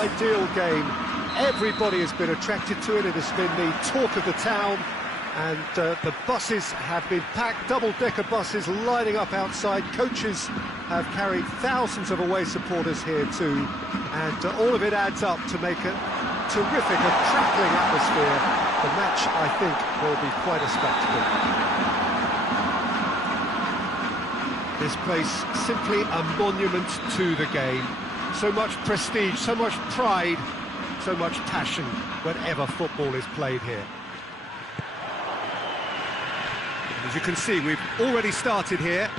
ideal game. Everybody has been attracted to it. It has been the talk of the town. And the buses have been packed, double-decker buses lining up outside. Coaches have carried thousands of away supporters here too. And all of it adds up to make a terrific, a crackling atmosphere. The match, I think, will be quite a spectacle. This place, simply a monument to the game. So much prestige, so much pride, so much passion whenever football is played here. As you can see, we've already started here.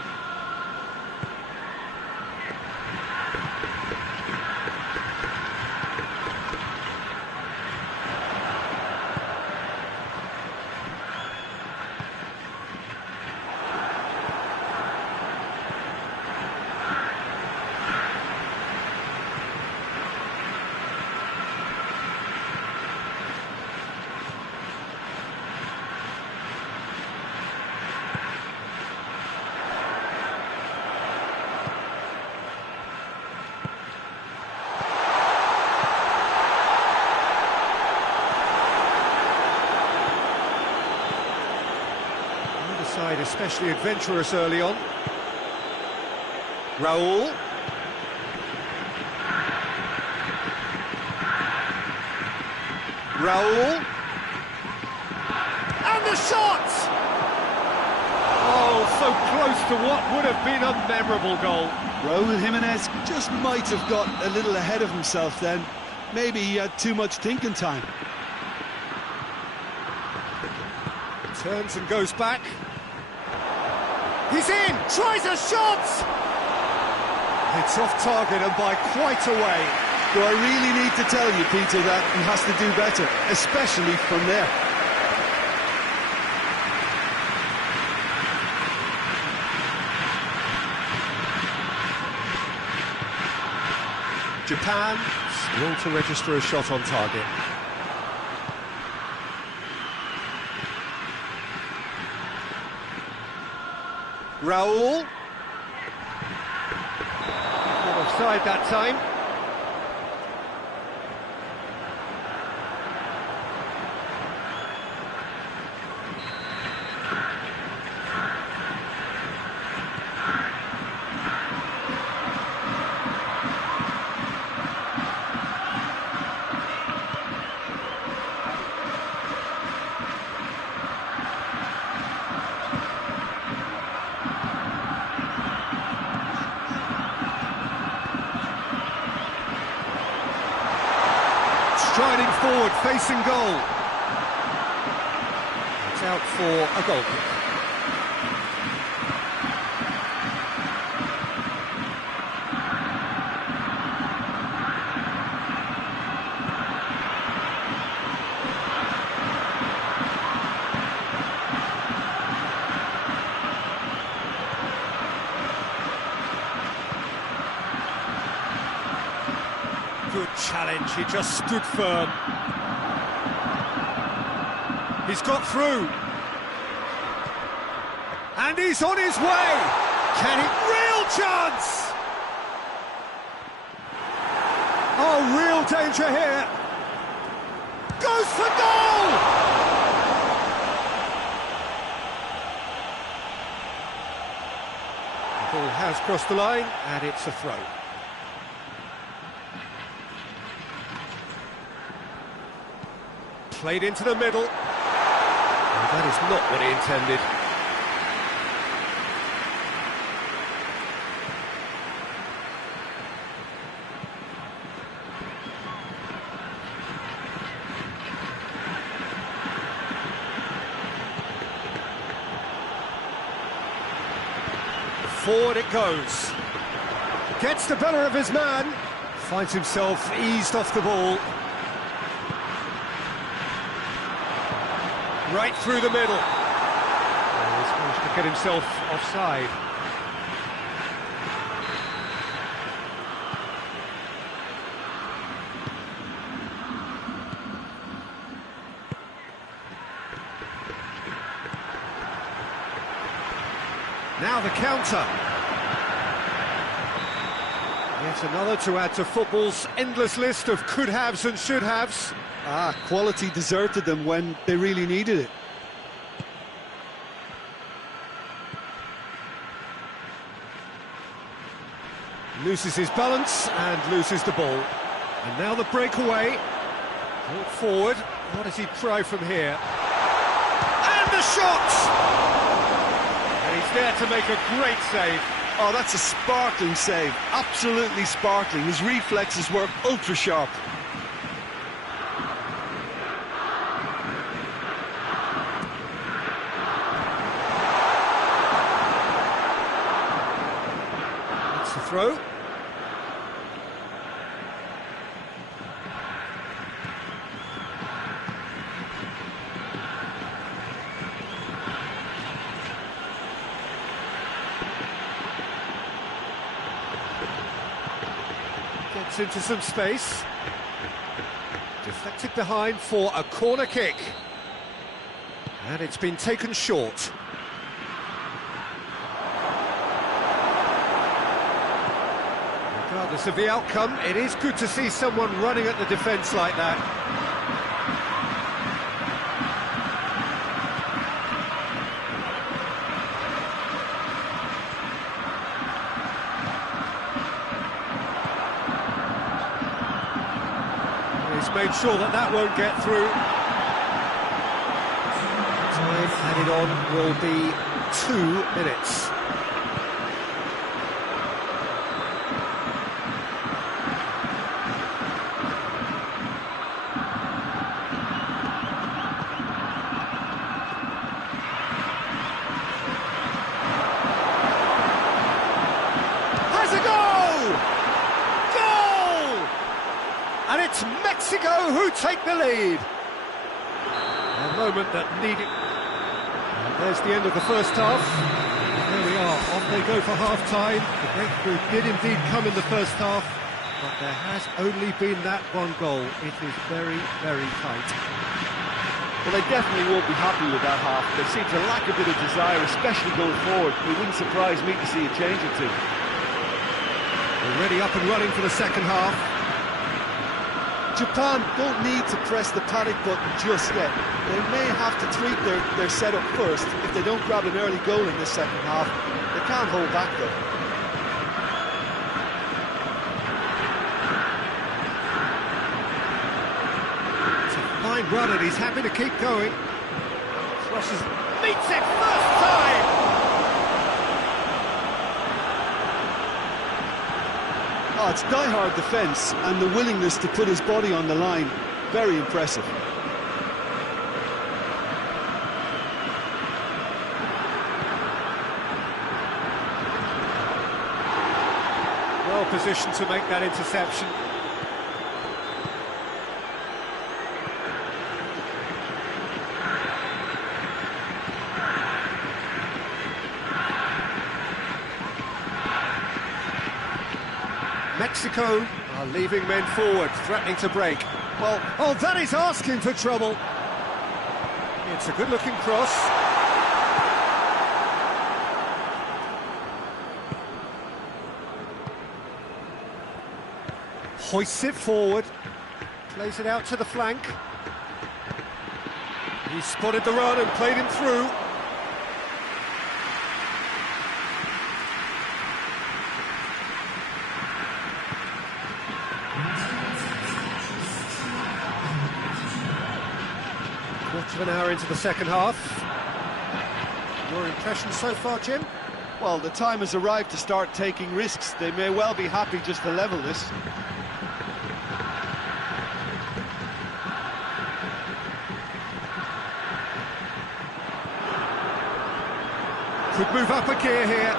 Side especially adventurous early on. Raul. Raul. And the shot! Oh, so close to what would have been a memorable goal. Raul Jimenez just might have got a little ahead of himself then. Maybe he had too much thinking time. Turns and goes back. He's in! Tries a shot! It's off target and by quite a way. Do I really need to tell you, Peter, that he has to do better, especially from there? Japan still to register a shot on target. Raul. Not offside that time. Striding forward, facing goal. It's out for a goal kick. Good challenge, he just stood firm. He's got through. And he's on his way! Can he? Real chance! Oh, real danger here. Goes for goal! The ball has crossed the line, and it's a throw. Played into the middle. Oh, that is not what he intended. Forward it goes. Gets the better of his man. Finds himself eased off the ball. Right through the middle. Oh, he's managed to get himself offside. Now the counter. It's another to add to football's endless list of could-haves and should-haves. Quality deserted them when they really needed it. Loses his balance and loses the ball. And now the breakaway. Brought forward. What does he try from here? And the shot! And he's there to make a great save. Oh, that's a sparkling save. Absolutely sparkling. His reflexes work ultra sharp. That's the throw. Gets into some space. Deflected behind for a corner kick. And it's been taken short. Regardless of the outcome, it is good to see someone running at the defence like that. He's made sure that that won't get through. Time added on will be 2 minutes. Has a goal! Goal! And it's Mexico who take the lead. A moment that needed... And there's the end of the first half. There we are, off they go for half-time. The breakthrough did indeed come in the first half, but there has only been that one goal. It is very, very tight. Well, they definitely won't be happy with that half. They seem to lack a bit of desire, especially going forward. It wouldn't surprise me to see a change or two. Already up and running for the second half. Japan don't need to press the panic button just yet. They may have to tweak their setup first if they don't grab an early goal in this second half. They can't hold back though. It's a fine run and he's happy to keep going. Crosses, meets it first time! Oh, it's die-hard defence and the willingness to put his body on the line. Very impressive. Well positioned to make that interception. Mexico are leaving men forward, threatening to break. Well, oh, that is asking for trouble. It's a good-looking cross. Hoists it forward, plays it out to the flank. He spotted the run and played him through. Quarter of an hour into the second half. Your impression so far, Jim? Well, the time has arrived to start taking risks. They may well be happy just to level this. Could move up a gear here.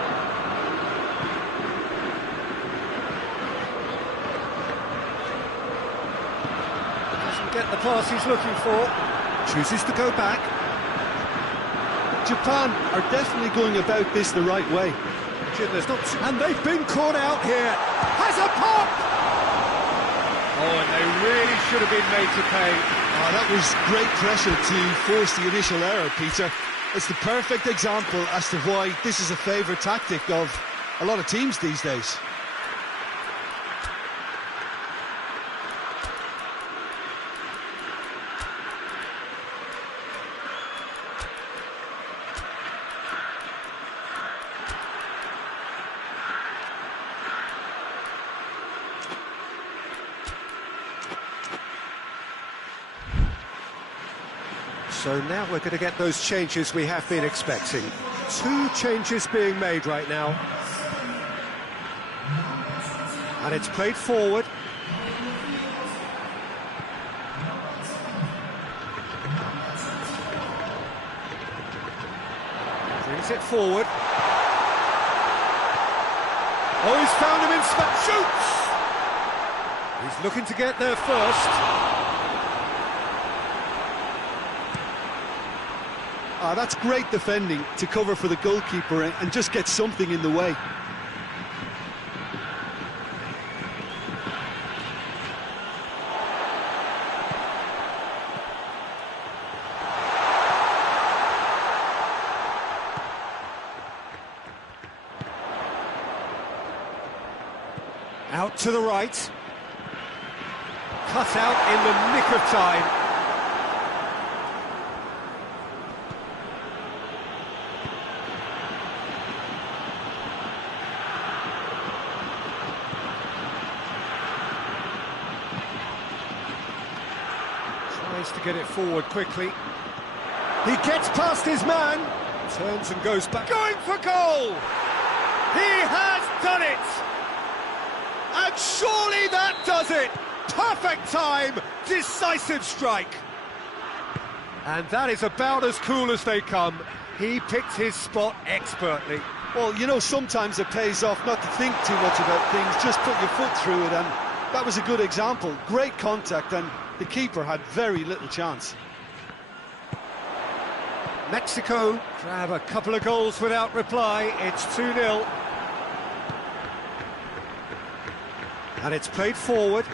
Doesn't get the pass he's looking for. Chooses to go back. Japan are definitely going about this the right way. Jim, there's not... And they've been caught out here. Has a pop! Oh, and they really should have been made to pay. Oh, that was great pressure to force the initial error, Peter. It's the perfect example as to why this is a favourite tactic of a lot of teams these days. So now we're going to get those changes we have been expecting. 2 changes being made right now. And it's played forward. Brings it forward. Oh, he's found him in space. Shoots! He's looking to get there first. That's great defending to cover for the goalkeeper and just get something in the way. Out to the right. Cut out in the nick of time. Tries to get it forward quickly. He gets past his man. Turns and goes back. Going for goal! He has done it! And surely that does it! Perfect time, decisive strike. And that is about as cool as they come. He picked his spot expertly. Well, you know, sometimes it pays off not to think too much about things, just put your foot through it, and that was a good example. Great contact, and the keeper had very little chance. Mexico grab a couple of goals without reply. It's 2-0. And it's played forward.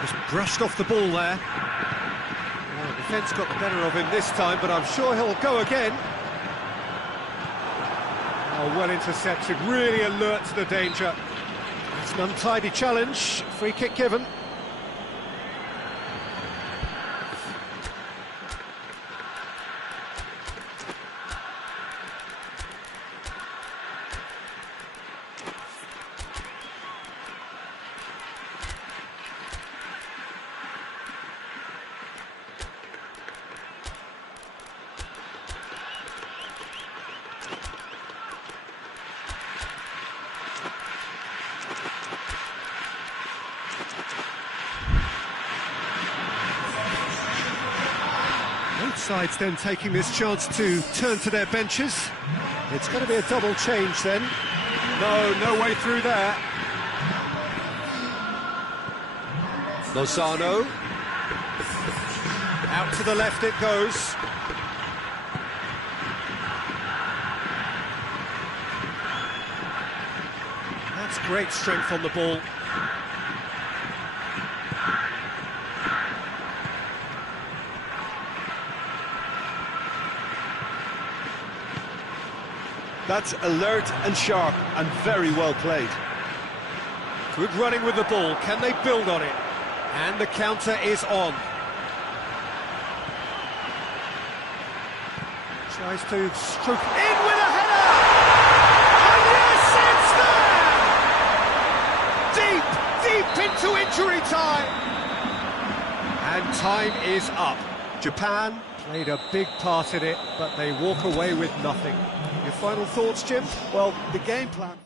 Just brushed off the ball there. Well, the defence got the better of him this time, but I'm sure he'll go again. Oh, well intercepted, really alert to the danger. It's an untidy challenge, free kick given. Both sides then taking this chance to turn to their benches. It's going to be a double change then. No way through there. Lozano. Out to the left it goes. That's great strength on the ball. That's alert and sharp and very well played. Good running with the ball. Can they build on it? And the counter is on. Tries to stroke in with a header! And yes, it's there! Deep into injury time! And time is up. Japan played a big part in it, but they walk away with nothing. Your final thoughts, Jim? Well, the game plan...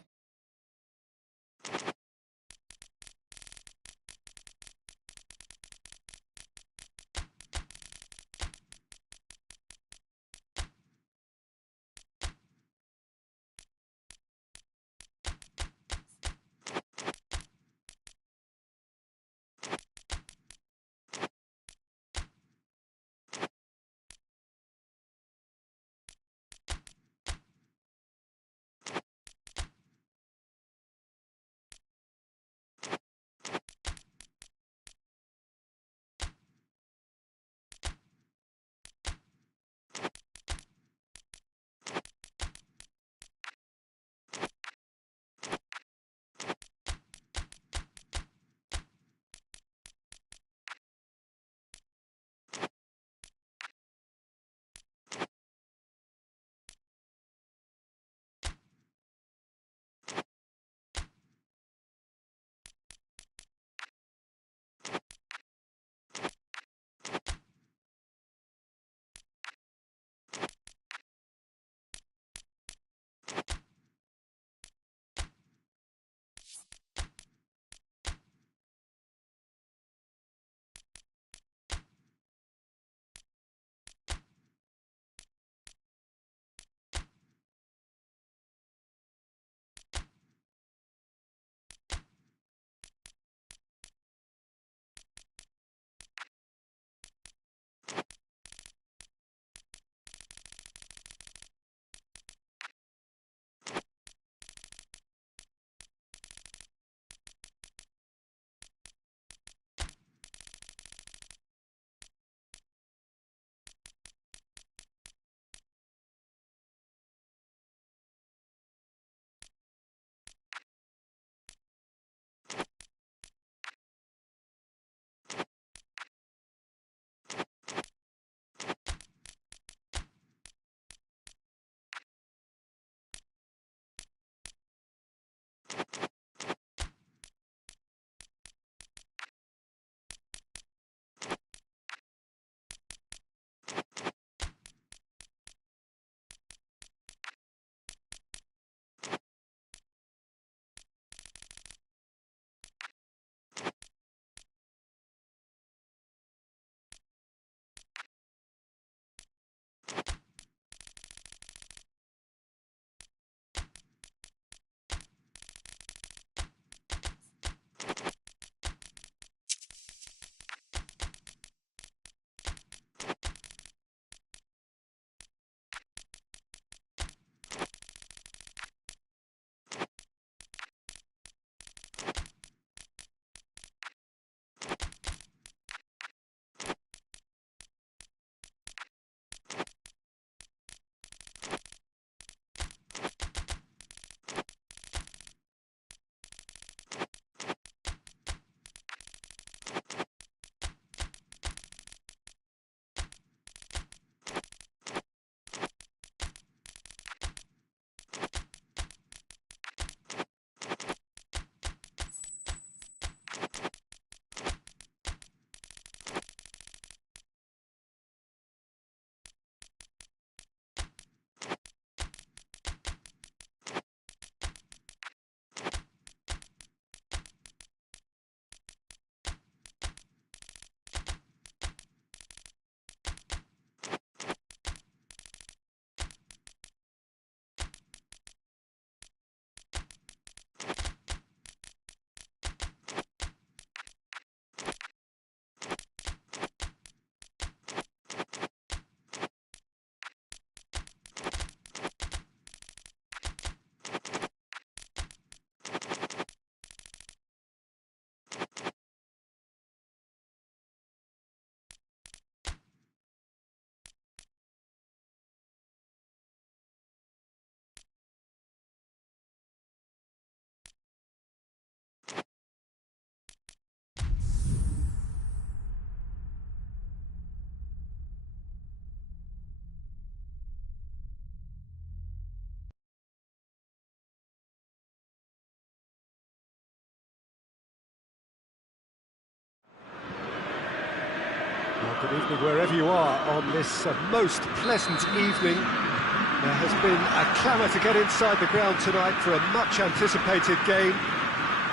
Good evening wherever you are on this most pleasant evening. There has been a clamour to get inside the ground tonight for a much-anticipated game.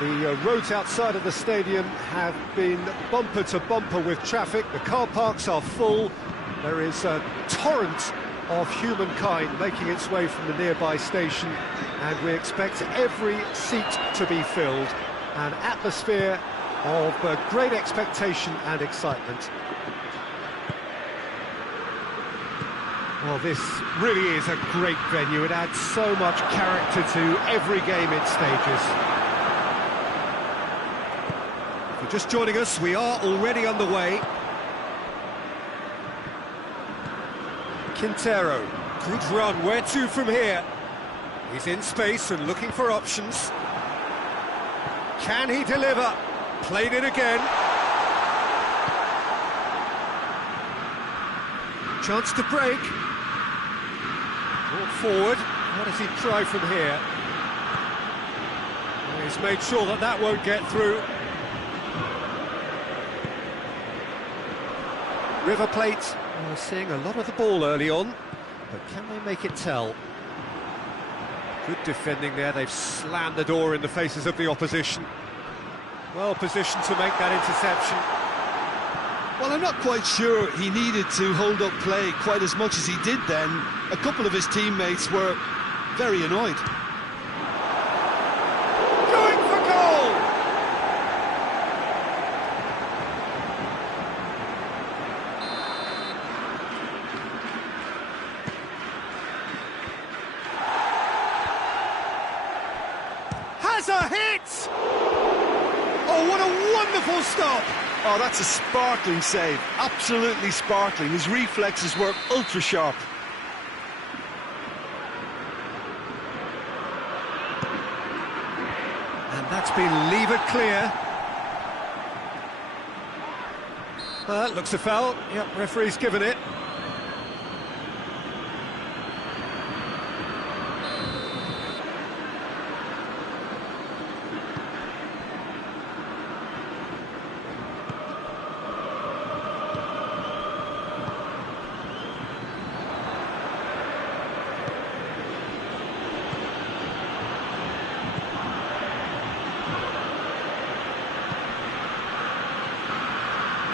The roads outside of the stadium have been bumper to bumper with traffic. The car parks are full. There is a torrent of humankind making its way from the nearby station, and we expect every seat to be filled. An atmosphere of great expectation and excitement. Well, this really is a great venue. It adds so much character to every game it stages. If you're just joining us, we are already underway. Quintero, good run, where to from here? He's in space and looking for options. Can he deliver? Played it again. Chance to break. Brought forward. What does he try from here? Well, he's made sure that that won't get through. River Plate seeing a lot of the ball early on, but can they make it tell? Good defending there. They've slammed the door in the faces of the opposition. Well positioned to make that interception. Well, I'm not quite sure he needed to hold up play quite as much as he did then. A couple of his teammates were very annoyed. Going for goal! Has a hit! Oh, what a wonderful stop! Oh, that's a sparkling save. Absolutely sparkling. His reflexes were ultra sharp. And that's been levered clear. Looks a foul. Yep, referee's given it.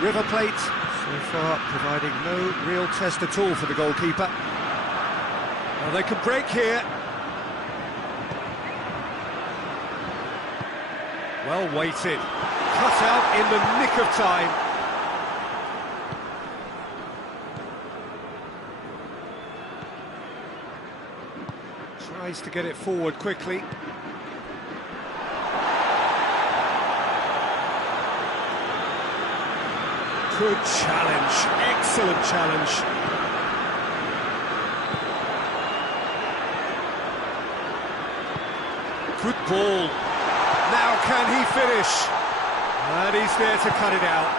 River Plate, so far providing no real test at all for the goalkeeper. Well, they can break here. Well weighted. Cut out in the nick of time. Tries to get it forward quickly. Good challenge, excellent challenge. Good ball. Now can he finish? And he's there to cut it out.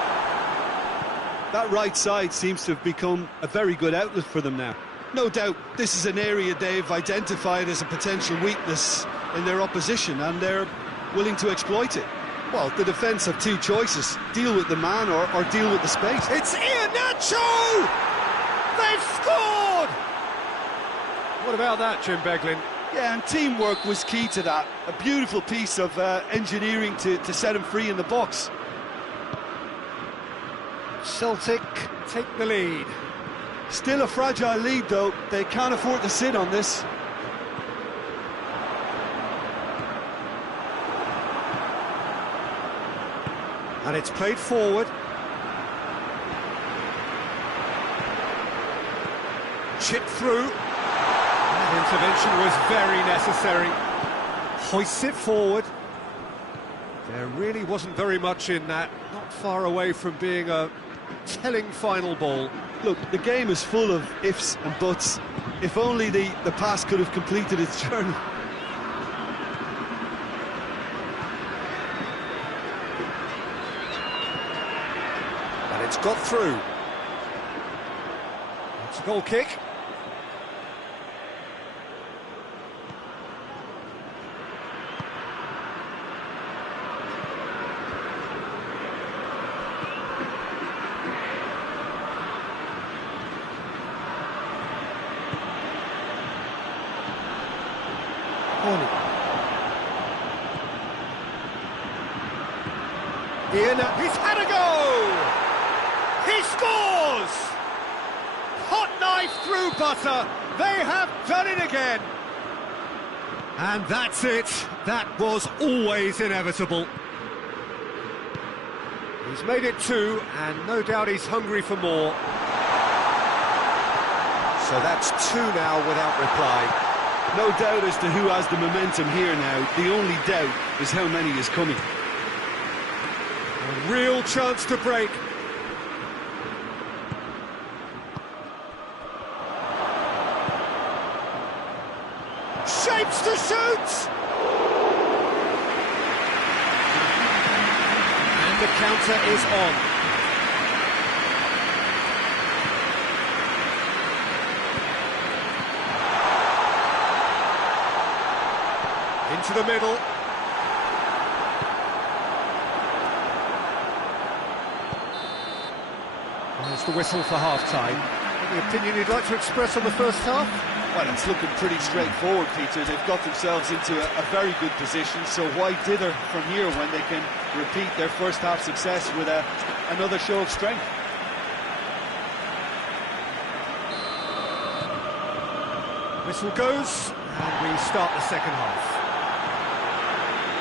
That right side seems to have become a very good outlet for them now. No doubt this is an area they've identified as a potential weakness in their opposition, and they're willing to exploit it. Well, the defence have two choices: deal with the man or deal with the space. It's Iheanacho! They've scored! What about that, Jim Beglin? Yeah, and teamwork was key to that. A beautiful piece of engineering to set him free in the box. Celtic take the lead. Still a fragile lead, though. They can't afford to sit on this. And it's played forward. Chipped through. That intervention was very necessary. Hoists it forward. There really wasn't very much in that. Not far away from being a telling final ball. Look, the game is full of ifs and buts. If only the pass could have completed its journey. It's got through. It's a goal kick. Horny. Ian, he's had a go! He scores! Hot knife through butter. They have done it again. And that's it. That was always inevitable. He's made it 2, and no doubt he's hungry for more. So that's 2 now without reply. No doubt as to who has the momentum here now. The only doubt is how many is coming. A real chance to break. Shapes to shoot! And the counter is on. Into the middle. There's the whistle for half-time. Any opinion you'd like to express on the first half? Well, it's looking pretty straightforward, Peter. They've got themselves into a very good position, so why dither from here when they can repeat their first half success with another show of strength? Whistle goes, and we start the second half.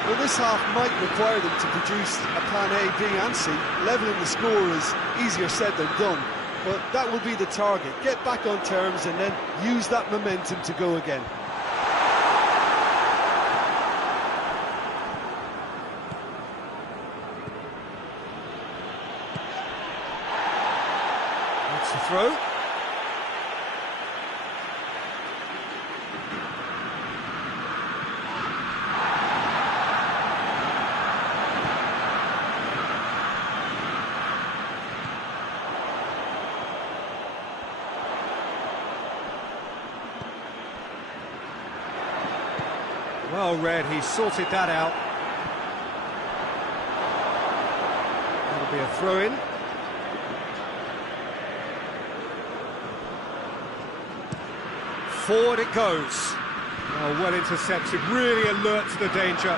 Well, this half might require them to produce a plan A, B and C. Levelling the score is easier said than done, but that will be the target. Get back on terms and then use that momentum to go again. That's the throw. Well read, he sorted that out. That'll be a throw-in. Forward it goes. Well intercepted, really alert to the danger.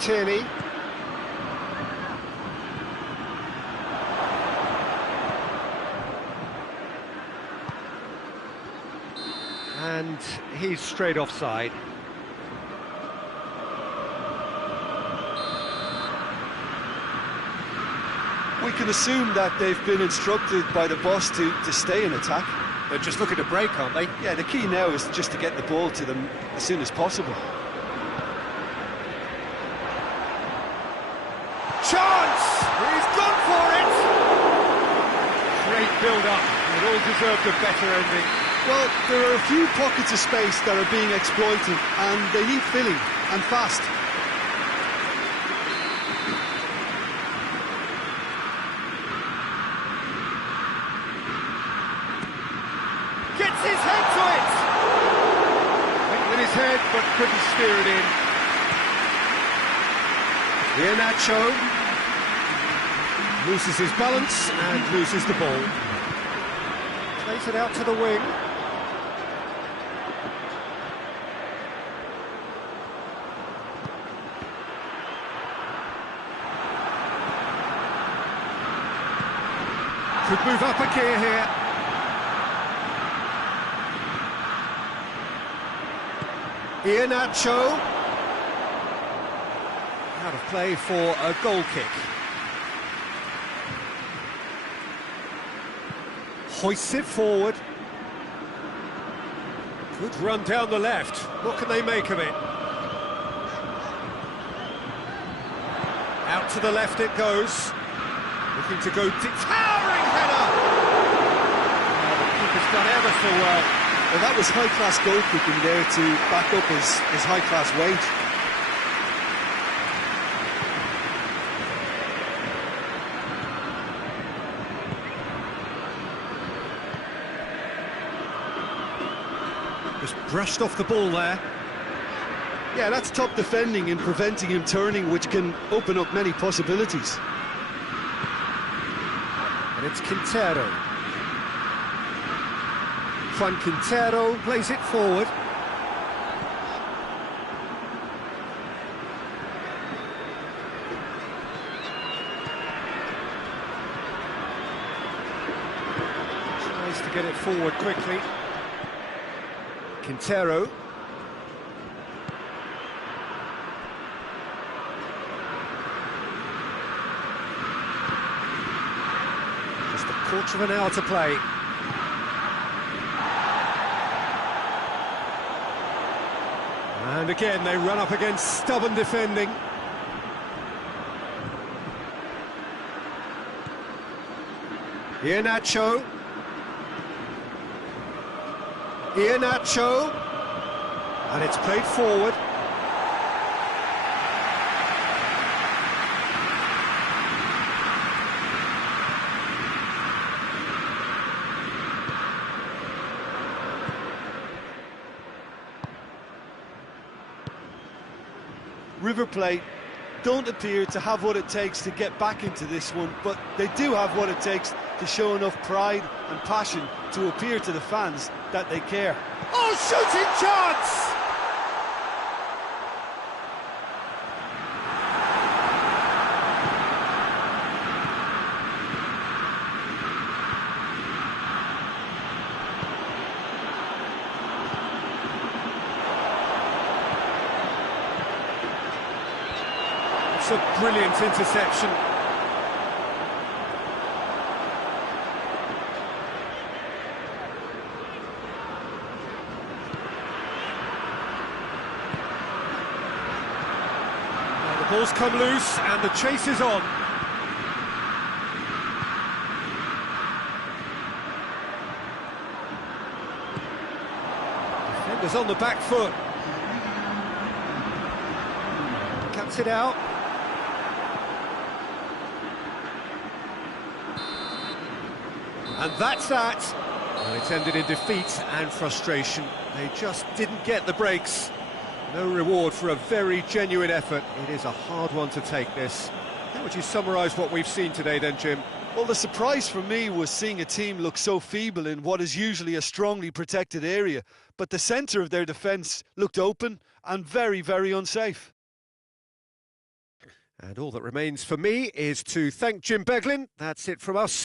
Tierney. And he's straight offside. We can assume that they've been instructed by the boss to stay in attack. They're just looking to break, aren't they? Yeah, the key now is just to get the ball to them as soon as possible. Chance! He's gone for it! Great build-up. It all deserved a better ending. Well, there are a few pockets of space that are being exploited, and they need filling, and fast. Gets his head to it! Went with his head, but couldn't steer it in. Iheanacho loses his balance and loses the ball. Plays it out to the wing. Could move up a gear here. Iheanacho. Out of play for a goal kick. Hoists it forward. Good run down the left. What can they make of it? Out to the left it goes. Looking to go deep. Towering header! Oh, the keeper's done ever so well. Well, that was high-class goalkeeping there to back up his high-class wage. Just brushed off the ball there. Yeah, that's top defending and preventing him turning, which can open up many possibilities. But it's Quintero. Juan Quintero plays it forward. Tries to get it forward quickly. Quintero. Just a quarter of an hour to play. And again, they run up against stubborn defending. Iheanacho. Iheanacho. And it's played forward. River Plate don't appear to have what it takes to get back into this one, but they do have what it takes to show enough pride and passion to appear to the fans that they care. Oh, shooting chance! It's a brilliant interception. Now the ball's come loose and the chase is on. Defenders on the back foot. Cuts it out. And that's that. And it's ended in defeat and frustration. They just didn't get the breaks. No reward for a very genuine effort. It is a hard one to take, this. How would you summarise what we've seen today then, Jim? Well, the surprise for me was seeing a team look so feeble in what is usually a strongly protected area. But the centre of their defence looked open and very, very unsafe. And all that remains for me is to thank Jim Beglin. That's it from us.